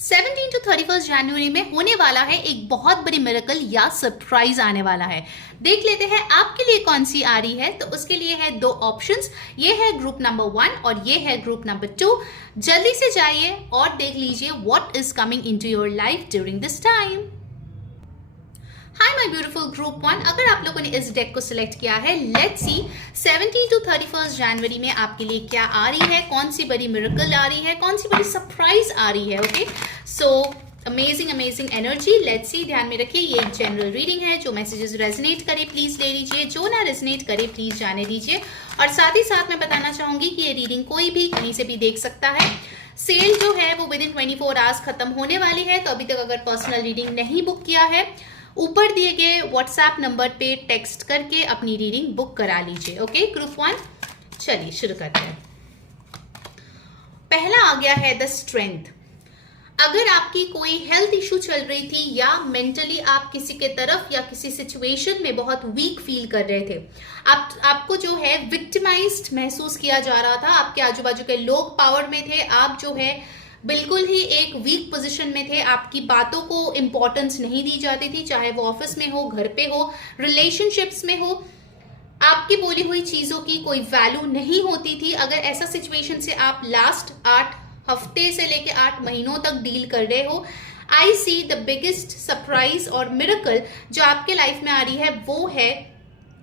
17 to 31 जनवरी में होने वाला है एक बहुत बड़ी मिरेकल या सरप्राइज आने वाला है। देख लेते हैं आपके लिए कौन सी आ रही है। तो उसके लिए है दो ऑप्शंस, ये है ग्रुप नंबर 1 और ये है ग्रुप नंबर 2। जल्दी से जाइए और देख लीजिए what is coming into your life during this time. Hi my beautiful group 1, अगर आप लोगों ने इस डेक को सिलेक्ट किया है, लेट्स सी 17 टू 31 जनवरी में आपके लिए क्या आ रही है, कौन सी बड़ी मिरेकल आ रही है, कौन सी बड़ी सरप्राइज आ रही है। Okay, so amazing energy, let's see. ध्यान में रखिए ये एक जनरल रीडिंग है, जो मैसेजेस रेजोनेट करे प्लीज ले लीजिए, जो ना रेजोनेट करे प्लीज जाने दीजिए। और साथ ही साथ मैं बताना चाहूंगी कि ये रीडिंग कोई भी कहीं से भी देख सकता है। सेल जो है वो विद इन 24 आवर्स खत्म होने वाली है, तो अभी तक अगर पर्सनल रीडिंग नहीं बुक किया है, ऊपर दिए गए व्हाट्सएप नंबर पे टेक्स्ट करके अपनी रीडिंग बुक करा लीजिए। ओके ग्रुप 1, चलिए शुरू करते हैं। पहला आ गया है द स्ट्रेंथ। अगर आपकी कोई हेल्थ इशू चल रही थी या मेंटली आप किसी के तरफ या किसी सिचुएशन में बहुत वीक फील कर रहे थे, आपको जो है विक्टिमाइज्ड महसूस किया जा रहा था, आपके आजू बाजू के लोग पावर में थे, आप जो है बिल्कुल ही एक वीक पोजीशन में थे, आपकी बातों को इंपॉर्टेंस नहीं दी जाती थी, चाहे वो ऑफिस में हो, घर पे हो, रिलेशनशिप्स में हो, आपकी बोली हुई चीजों की कोई वैल्यू नहीं होती थी। अगर ऐसा सिचुएशन से आप लास्ट 8 हफ्ते से लेके 8 महीनों तक डील कर रहे हो, आई सी द बिगेस्ट सरप्राइज और मिरेकल जो आपके लाइफ में आ रही है वो है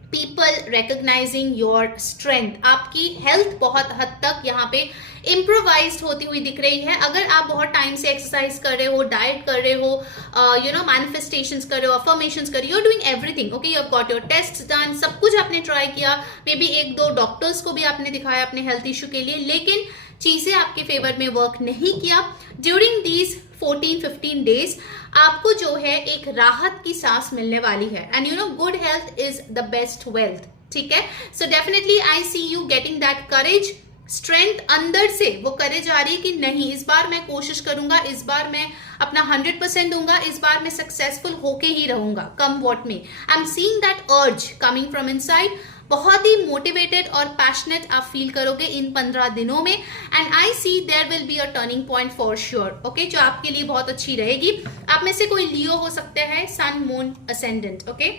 पीपल रिकॉग्नाइजिंग योर स्ट्रेंथ। आपकी हेल्थ बहुत हद तक यहाँ पे इम्प्रोवाइज्ड होती हुई दिख रही है। अगर आप बहुत टाइम से एक्सरसाइज कर रहे हो, डाइट कर रहे हो, मैनिफेस्टेशंस कर रहे हो, अफर्मेशंस कर रहे हो, you are doing everything. Okay, you have got your test done, सब कुछ आपने ट्राई किया, मे बी 1-2 डॉक्टर्स को भी आपने दिखाया अपने हेल्थ इशू के लिए, लेकिन चीजें आपके फेवर में वर्क नहीं किया। ड्यूरिंग दीज 14-15 डेज आपको जो है एक राहत की सांस मिलने वाली है। And you know good health is the best wealth. ठीक है, so definitely I see you getting that courage, strength अंदर से वो करेज आ रही है कि नहीं, इस बार मैं कोशिश करूंगा, इस बार मैं अपना 100% दूंगा, इस बार मैं सक्सेसफुल होके ही रहूंगा come what may. I am seeing that urge coming from inside. बहुत ही मोटिवेटेड और पैशनेट आप फील करोगे इन 15 दिनों में। And I see there will be a turning point for sure. Okay, जो आपके लिए बहुत अच्छी रहेगी। आप में से कोई लियो हो सकते हैं, sun moon ascendant. Okay,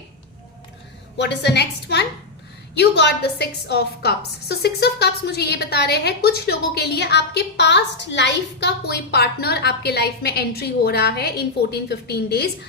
what is the next one? You got the 6 of cups. So 6 of cups मुझे ये बता रहे हैं कुछ लोगों के लिए आपके पास्ट लाइफ का कोई पार्टनर आपके लाइफ में एंट्री हो रहा है इन 14-15 days.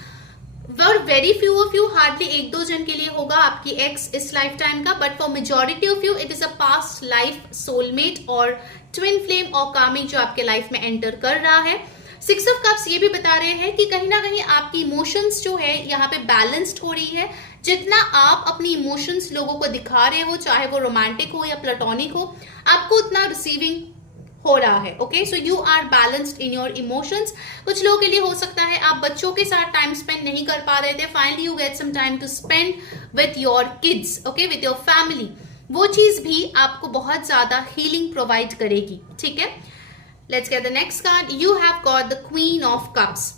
Very few of you, hardly 1-2 जन के लिए होगा आपकी एक्स इस लाइफ टाइम का, but for majority of you it is a past life soulmate और ट्विन फ्लेम और कार्मिक जो आपके लाइफ में एंटर कर रहा है। 6 ऑफ कप्स ये भी बता रहे हैं कि कहीं ना कहीं आपकी इमोशंस जो है यहाँ पे बैलेंस्ड हो रही है। जितना आप अपनी इमोशंस लोगों को दिखा रहे हो, चाहे वो रोमांटिक हो या प्लेटोनिक हो, आपको उतना रिसीविंग हो रहा है। Okay, so you are balanced in your emotions. कुछ लोगों के लिए हो सकता है आप बच्चों के साथ टाइम स्पेंड नहीं कर पा रहे थे, finally you get some time to spend with your kids, okay, with your family. वो चीज भी आपको बहुत ज्यादा हीलिंग प्रोवाइड करेगी। ठीक है, let's get the next card. You have got the queen of cups.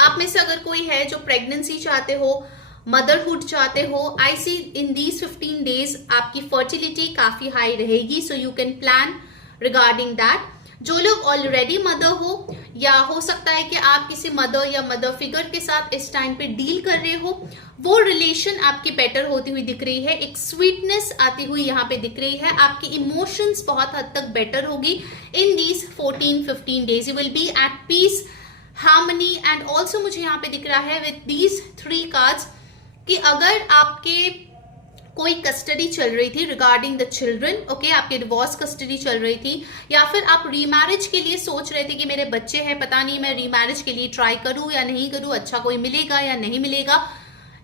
आप में से अगर कोई है जो प्रेगनेंसी चाहते हो, मदरहुड चाहते हो, आई सी इन दीज 15 डेज आपकी फर्टिलिटी काफी हाई रहेगी, so you can plan regarding that. जो लोग ऑलरेडी मदर हो, या हो सकता है कि आप किसी मदर या मदर फिगर के साथ इस टाइम पे डील कर रहे हो, वो रिलेशन आपकी बेटर होती हुई दिख रही है, एक स्वीटनेस आती हुई यहाँ पे दिख रही है, आपकी इमोशंस बहुत हद तक बेटर होगी in these 14-15 days. You will be at peace, harmony and also मुझे यहाँ पे दिख रहा है विद दीज 3 कार्ड्स कि अगर आपके कोई कस्टडी चल रही थी रिगार्डिंग द चिल्ड्रन, ओके, आपके डिवोर्स कस्टडी चल रही थी, या फिर आप रीमैरिज के लिए सोच रहे थे कि मेरे बच्चे हैं, पता नहीं मैं रीमैरिज के लिए ट्राई करूं या नहीं करूं, अच्छा कोई मिलेगा या नहीं मिलेगा।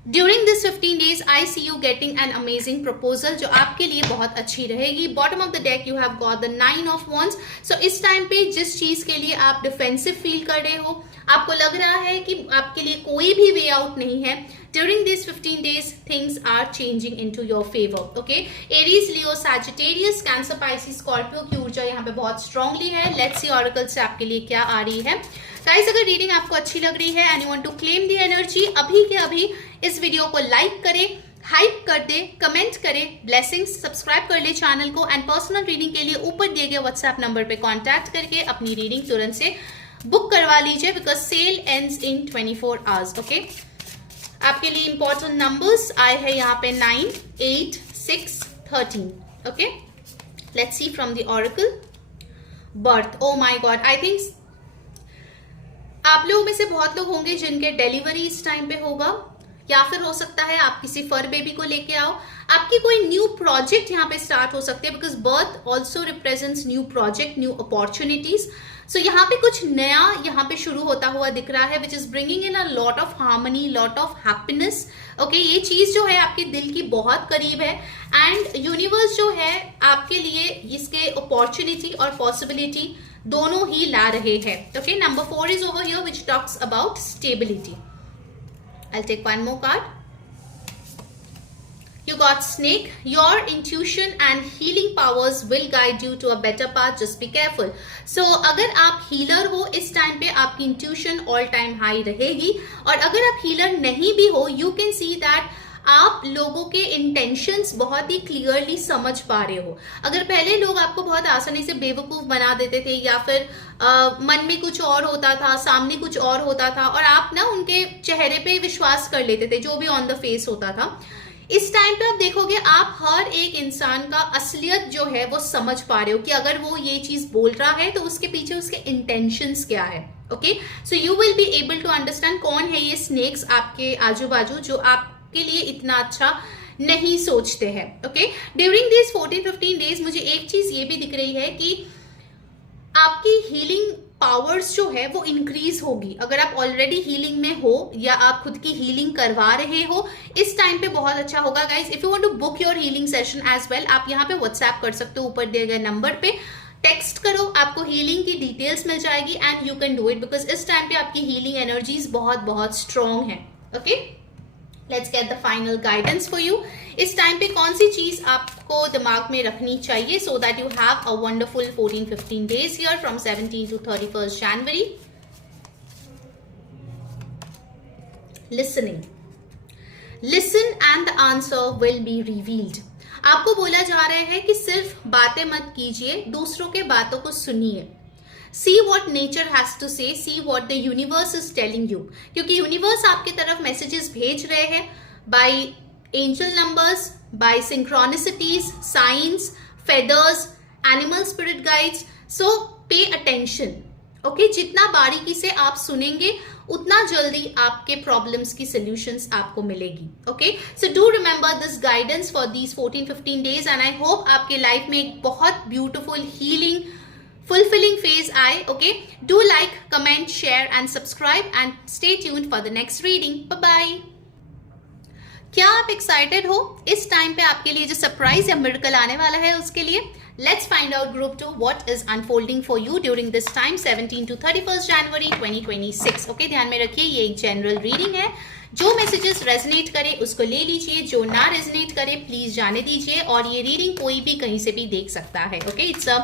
During this 15 days I see you getting an amazing proposal जो आपके लिए बहुत अच्छी रहेगी। Bottom of the deck you have got the 9 of wands। So इस टाइम पे जिस चीज के लिए आप डिफेंसिव फील कर रहे हो, आपको लग रहा है कि आपके लिए कोई भी वे आउट नहीं है, during these 15 days things are changing into your favor. Okay, Aries, Leo, Sagittarius, Cancer, Pisces, Scorpio की ऊर्जा यहाँ पे बहुत स्ट्रांगली है। लेट्स सी ऑरेकल से आपके लिए क्या आ रही है। गाइस, अगर रीडिंग आपको अच्छी लग रही है and you want to claim the energy, अभी के अभी इस वीडियो को लाइक करें, हाइप कर दे, कमेंट करें, ब्लेसिंग्स, सब्सक्राइब कर ले चैनल को, एंड पर्सनल रीडिंग के लिए ऊपर दिए गए व्हाट्सएप नंबर पे कांटेक्ट करके अपनी रीडिंग तुरंत से बुक करवा लीजिए because sale ends in 24 hours. Okay, आपके लिए इंपॉर्टेंट नंबर्स आए हैं यहाँ पे 9, 8, 6, 13। Okay, let's see from the oracle. Birth, oh my God, I think आप लोगों में से बहुत लोग होंगे जिनके डिलीवरी इस टाइम पे होगा, या फिर हो सकता है आप किसी फर बेबी को लेके आओ। आपकी कोई न्यू प्रोजेक्ट यहाँ पे स्टार्ट हो सकती है because birth also represents new project, new opportunities. So यहाँ पे कुछ नया यहाँ पे शुरू होता हुआ दिख रहा है which is bringing in a lot of harmony, lot of happiness. Okay, ये चीज जो है आपके दिल की बहुत करीब है एंड यूनिवर्स जो है आपके लिए इसके अपॉर्चुनिटी और पॉसिबिलिटी दोनों ही ला रहे हैं। Okay, number 4 is over here which talks about stability. I'll take one more card. You got snake. Your intuition and healing powers will guide you to a better path. Just be careful. So अगर आप healer हो इस time पे आपकी intuition all time high रहेगी, और अगर आप healer नहीं भी हो you can see that आप लोगों के इंटेंशंस बहुत ही क्लियरली समझ पा रहे हो। अगर पहले लोग आपको बहुत आसानी से बेवकूफ बना देते थे या फिर मन में कुछ और होता था, सामने कुछ और होता था, और आप ना उनके चेहरे पे विश्वास कर लेते थे जो भी ऑन द फेस होता था, इस टाइम पे आप देखोगे आप हर एक इंसान का असलियत जो है वो समझ पा रहे हो कि अगर वो ये चीज बोल रहा है तो उसके पीछे उसके इंटेंशंस क्या है। Okay, so you will be able to understand कौन है ये स्नेक्स आपके आजू बाजू जो आपके लिए इतना अच्छा नहीं सोचते हैं। ओके, ड्यूरिंग दिस 14-15 डेज मुझे एक चीज ये भी दिख रही है कि आपकी हीलिंग पावर्स जो है वो इंक्रीज होगी। अगर आप ऑलरेडी हीलिंग में हो या आप खुद की हीलिंग करवा रहे हो, इस टाइम पे बहुत अच्छा होगा guys. If you want to book your healing session as well, आप यहाँ पे व्हाट्सएप कर सकते हो, ऊपर दिए गए नंबर पे टेक्स्ट करो, आपको हीलिंग की डिटेल्स मिल जाएगी and you can do it because इस टाइम पे आपकी हीलिंग एनर्जीज बहुत बहुत स्ट्रॉन्ग है। Okay, let's get the final guidance for you. इस टाइम पे कौन सी चीज आपको दिमाग में रखनी चाहिए so that you have a wonderful 14-15 days here from 17 to 31st January. Listening. Listen and the answer will be revealed. आपको बोला जा रहा है कि सिर्फ बातें मत कीजिए, दूसरों के बातों को सुनिए। See what nature has to say, see what the universe is telling you. क्योंकि यूनिवर्स आपकी तरफ मैसेजेस भेज रहे हैं by angel numbers, by synchronicities, signs, feathers, animal spirit guides. So pay attention. Okay, जितना बारीकी से आप सुनेंगे उतना जल्दी आपके प्रॉब्लम्स की सॉल्यूशंस आपको मिलेगी। Okay, so do remember this guidance for these 14-15 days and I hope आपके लाइफ में एक बहुत ब्यूटिफुल हीलिंग fulfilling phase आए। Okay, do like, comment, share and subscribe and stay tuned for the next reading. Bye bye. क्या आप excited हो इस time पे आपके लिए जो सरप्राइज या मिरेकल आने वाला है उसके लिए? Let's find out group 2 what is unfolding for you during this time 17 to 31st January 2026. Okay, ध्यान में रखिए ये एक जनरल रीडिंग है। जो मैसेजेस रेजनेट करे उसको ले लीजिए, जो ना रेजनेट करे प्लीज जाने दीजिए, और ये रीडिंग कोई भी कहीं से भी देख सकता है। Okay, it's a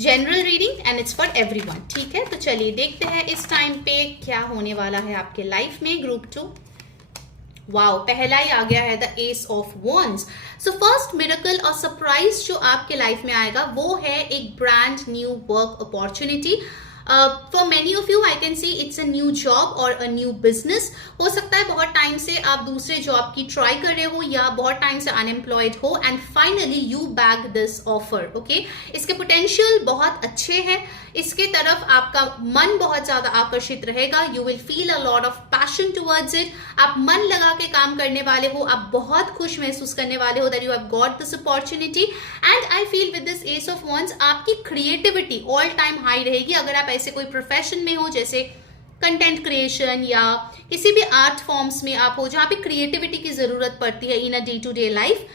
general reading and it's for everyone. ठीक है, तो चलिए देखते हैं इस टाइम पे क्या होने वाला है आपके लाइफ में। ग्रुप 2, वाओ, पहला ही आ गया है the S of wands. So first miracle और सरप्राइज जो आपके लाइफ में आएगा वो है एक brand new work opportunity. For many of you I can see it's a new job और अ न्यू बिजनेस। हो सकता है बहुत टाइम से आप दूसरे जॉब की ट्राई कर रहे हो या बहुत टाइम से अनएम्प्लॉयड हो and finally you bag this offer. Okay, इसके पोटेंशियल बहुत अच्छे हैं, इसके तरफ आपका मन बहुत ज्यादा आकर्षित रहेगा। You will feel a lot of passion towards it. आप मन लगा के काम करने वाले हो, आप बहुत खुश महसूस करने वाले हो that you have got this opportunity and I feel with this S of wands आपकी क्रिएटिविटी ऑल टाइम हाई रहेगी। अगर आप ऐसे कोई प्रोफेशन में हो जैसे कंटेंट क्रिएशन या किसी भी आर्ट फॉर्म्स में आप हो जहां पे क्रिएटिविटी की जरूरत पड़ती है in a day to day life,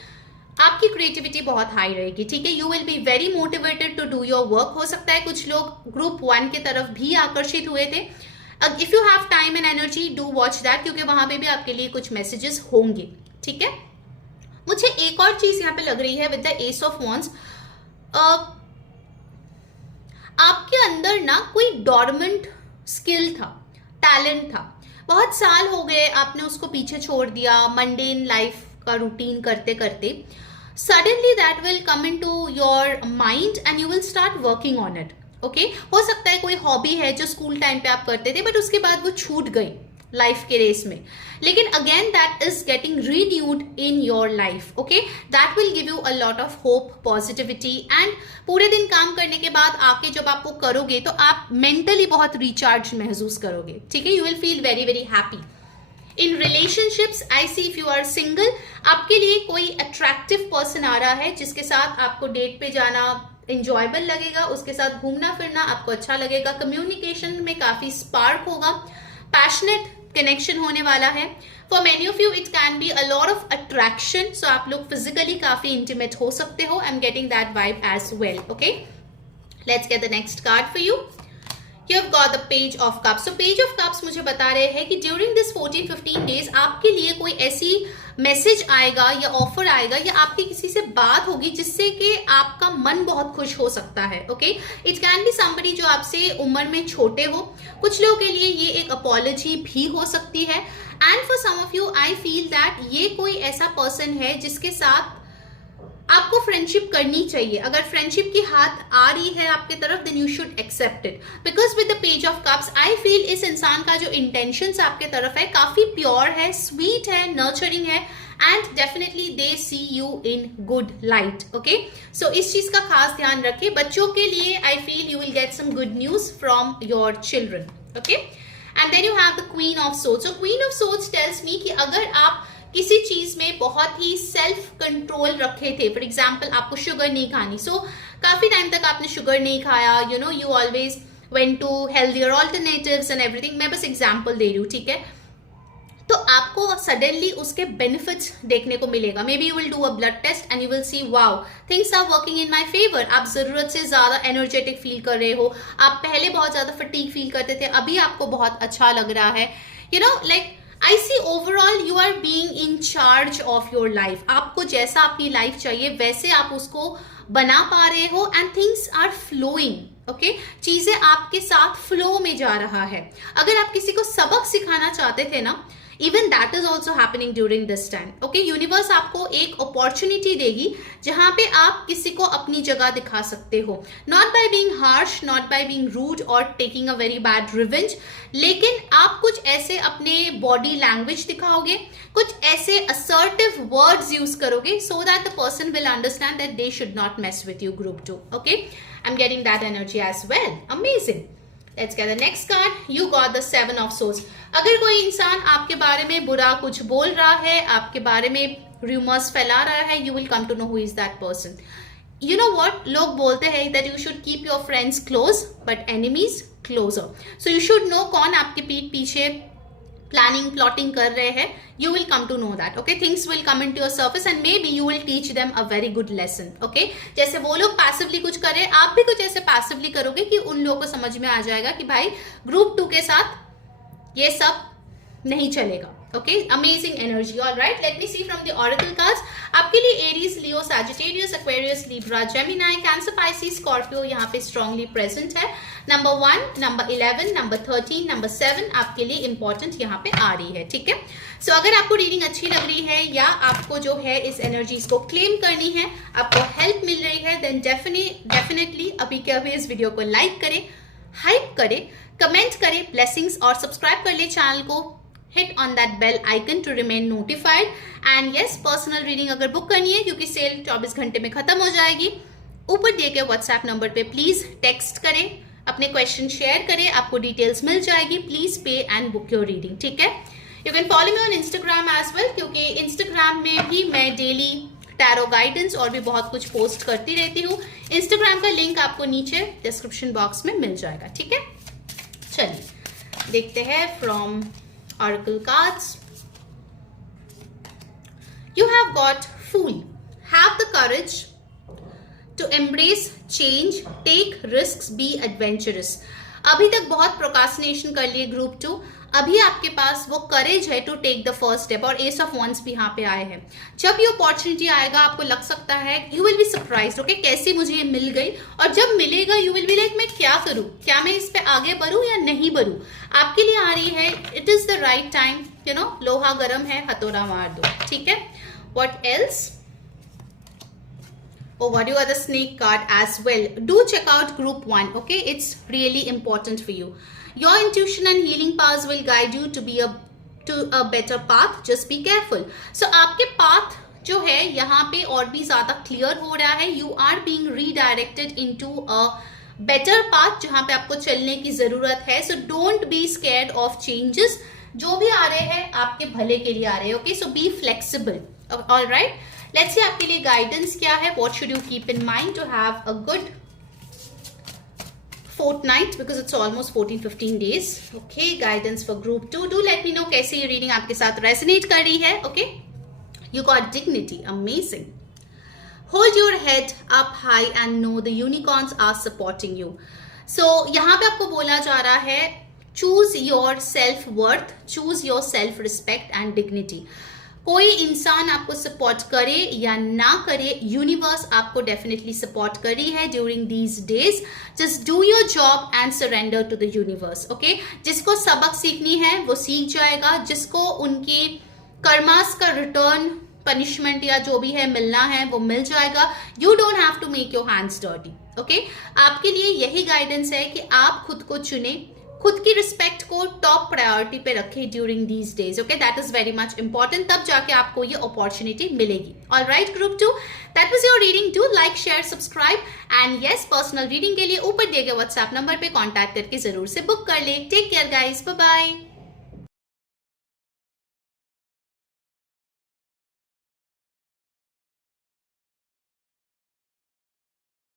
आपकी क्रिएटिविटी बहुत हाई रहेगी। ठीक है, you will be very motivated to do your work. हो सकता है कुछ लोग ग्रुप 1 की तरफ भी आकर्षित हुए थे। If you have time and energy do watch that, क्योंकि वहां पे भी आपके लिए कुछ मैसेजेस होंगे। ठीक है, मुझे एक और चीज यहाँ पे लग रही है with the S of wands, आपके अंदर ना कोई डॉर्मेंट स्किल था, टैलेंट था, बहुत साल हो गए आपने उसको पीछे छोड़ दिया मंडेन लाइफ का रूटीन करते करते। Suddenly that will come into your mind and you will start working on it. Okay हो सकता है कोई हॉबी है जो स्कूल टाइम पे आप करते थे बट उसके बाद वो छूट गई लाइफ के रेस में, लेकिन again that is getting renewed in your life. Okay that will give you a lot of hope, positivity and पूरे दिन काम करने के बाद आके जब आप वो करोगे तो आप मेंटली बहुत रिचार्ज महसूस करोगे. ठीक है, you will feel very very happy. In relationships I see if you are single, आपके लिए कोई अट्रैक्टिव पर्सन आ रहा है जिसके साथ आपको डेट पे जाना इंजॉयबल लगेगा, उसके साथ घूमना फिरना आपको अच्छा लगेगा. कम्युनिकेशन में काफी स्पार्क होगा, पैशनेट कनेक्शन होने वाला है. For many of you it can be a lot of attraction, so आप लोग फिजिकली काफी इंटीमेट हो सकते हो. I am getting that vibe as well. Okay let's get the next card for you. You have got the page of cups. So page of cups मुझे बता रहे हैं कि during this 14-15 days आपके लिए कोई ऐसी मैसेज आएगा या ऑफर आएगा या आपकी किसी से बात होगी जिससे कि आपका मन बहुत खुश हो सकता है. Okay it can B somebody जो आपसे उम्र में छोटे हो. कुछ लोगों के लिए ये एक अपॉलॉजी भी हो सकती है. And for some of you I feel that ये कोई ऐसा पर्सन है जिसके साथ आपको फ्रेंडशिप करनी चाहिए. अगर फ्रेंडशिप की हाथ आ रही है आपके तरफ then you should accept it, because with the page of cups I feel इस इंसान का जो इंटेंशंस आपके तरफ है काफी प्योर है, स्वीट है, नर्चरिंग है and definitely they see you in good light. Okay so इस चीज का खास ध्यान रखें. बच्चों के लिए I feel you will get some good news from your children. Okay and then you have the queen of swords. So queen of swords tells me कि अगर आप किसी चीज में बहुत ही सेल्फ कंट्रोल रखे थे, फॉर एग्जाम्पल आपको शुगर नहीं खानी, सो काफी टाइम तक आपने शुगर नहीं खाया, you know you always went to healthier alternatives and everything. मैं बस एग्जाम्पल दे रही हूँ, ठीक है. तो आपको सडनली उसके बेनिफिट्स देखने को मिलेगा. Maybe you will do a blood test and you will see wow things are working in my favour. आप जरूरत से ज्यादा एनर्जेटिक फील कर रहे हो. आप पहले बहुत ज्यादा फटीग फील करते थे, अभी आपको बहुत अच्छा लग रहा है. You know like I see overall you are being in charge of your life. आपको जैसा अपनी लाइफ चाहिए वैसे आप उसको बना पा रहे हो and things are flowing. Okay चीजें आपके साथ फ्लो में जा रहा है. अगर आप किसी को सबक सिखाना चाहते थे ना, even that is also happening during this time. Okay universe आपको एक अपॉर्चुनिटी देगी जहां पे आप किसी को अपनी जगह दिखा सकते हो, not by being harsh, not by being rude और taking a very bad revenge, लेकिन आप कुछ ऐसे अपने बॉडी लैंग्वेज दिखाओगे, कुछ ऐसे असर्टिव वर्ड्स यूज करोगे so that the person will understand that they should not mess with you group 2. Okay I am getting that energy as well. Amazing. Let's get the next card. You got the 7 of swords. अगर कोई इंसान आपके बारे में बुरा कुछ बोल रहा है, आपके बारे में रूमर्स फैला रहा है, you will come to know who is that person. You know what? लोग बोलते हैं that you should keep your friends close, but enemies closer. So you should know कौन आपके पीठ पीछे प्लानिंग प्लॉटिंग कर रहे हैं. You will come to know that. Okay things will come into your surface and maybe you will teach them a very good lesson. Okay जैसे वो लोग पैसिवली कुछ कर रहे हैं, आप भी कुछ ऐसे पैसिवली करोगे कि उन लोगों को समझ में आ जाएगा कि भाई ग्रुप 2 के साथ ये सब नहीं चलेगा. Okay amazing energy. All right let me see from the oracle cards. आपके लिए Aries, Leo, Sagittarius, Aquarius, Libra, Gemini, Cancer, Pisces, Scorpio यहाँ पे स्ट्रांगली प्रेजेंट है. नंबर 1, नंबर 11, नंबर 13, नंबर 7 आपके लिए इंपॉर्टेंट यहाँ पे आ रही है. ठीक है सो अगर आपको रीडिंग अच्छी लग रही है या आपको जो है इस एनर्जीज को क्लेम करनी है, आपको हेल्प मिल रही है, देन डेफिनेटली अभी के अभी इस वीडियो को लाइक करें, हाइप करें, कमेंट करें, ब्लेसिंग्स और सब्सक्राइब कर ले चैनल को. Hit on that bell icon to remain notified. And yes, personal reading अगर बुक करनी है क्योंकि सेल 24 घंटे में खत्म हो जाएगी, ऊपर दिए गए व्हाट्सएप नंबर पे प्लीज टेक्स्ट करें, अपने क्वेश्चन शेयर करें, आपको डिटेल्स मिल जाएगी. Please pay and book your reading. ठीक है you can follow me on Instagram as well, क्योंकि इंस्टाग्राम में भी मैं डेली टैरो गाइडेंस और भी बहुत कुछ पोस्ट करती रहती हूँ. इंस्टाग्राम का लिंक आपको नीचे डिस्क्रिप्शन बॉक्स में मिल जाएगा. ठीक है चलिए देखते हैं from Oracle cards. You have got Fool. Have the courage to embrace change, take risks, be adventurous. अभी तक बहुत प्रोकास्टिनेशन कर लिए ग्रुप 2, अभी आपके पास वो करेज है to take the first step. और एस ऑफ वंस भी यहाँ पे आए हैं. जब ये अपॉर्चुनिटी आएगा आपको लग सकता है you will be surprised. Okay कैसे मुझे ये मिल गई, और जब मिलेगा यू विल बी लाइक मैं क्या करूँ, क्या मैं इस पे आगे बढ़ूँ या नहीं बढ़ूँ. आपके लिए आ रही है it is the right time. You know लोहा गर्म है, हथौड़ा मार दो. ठीक है what else. Oh God, you got the snake card as well. Do check out group 1, okay? It's really important for you. Your intuition and healing powers will guide you to a better path. Just be careful. So आपके path जो है यहाँ पे और भी ज्यादा clear हो रहा है. You are being redirected into a better path जहाँ पे आपको चलने की जरूरत है. So don't be scared of changes. जो भी आ रहे हैं आपके भले के लिए आ रहे हैं. Okay, so be flexible. All right. Let's see आपके लिए गाइडेंस क्या है. What should you keep in mind to have a good fortnight, because it's almost 14-15 days. Okay, guidance for group 2. Do let me know कैसे ये reading आपके साथ resonate कर रही है. Okay, you got dignity. Amazing. Hold your head up high and know the unicorns are supporting you. So यहाँ पे आपको बोला जा रहा है, choose your self worth, choose your self respect and dignity. कोई इंसान आपको सपोर्ट करे या ना करे, यूनिवर्स आपको डेफिनेटली सपोर्ट कर रही है during these days. Just do your job and surrender to the universe. Okay, जिसको सबक सीखनी है वो सीख जाएगा, जिसको उनकी कर्मास का रिटर्न पनिशमेंट या जो भी है मिलना है वो मिल जाएगा. You don't have to make your hands dirty. Okay, आपके लिए यही गाइडेंस है कि आप खुद को चुने, खुद की रिस्पेक्ट को टॉप प्रायोरिटी पे रखें during these days. Okay, that is very much important. तब जाके आपको ये अपॉर्चुनिटी मिलेगी. Alright group 2, that was your reading. Do like, share, subscribe and yes, personal reading के लिए ऊपर दिए गए व्हाट्सएप नंबर पे कांटेक्ट करके जरूर से बुक कर ले. Take care guys, bye bye.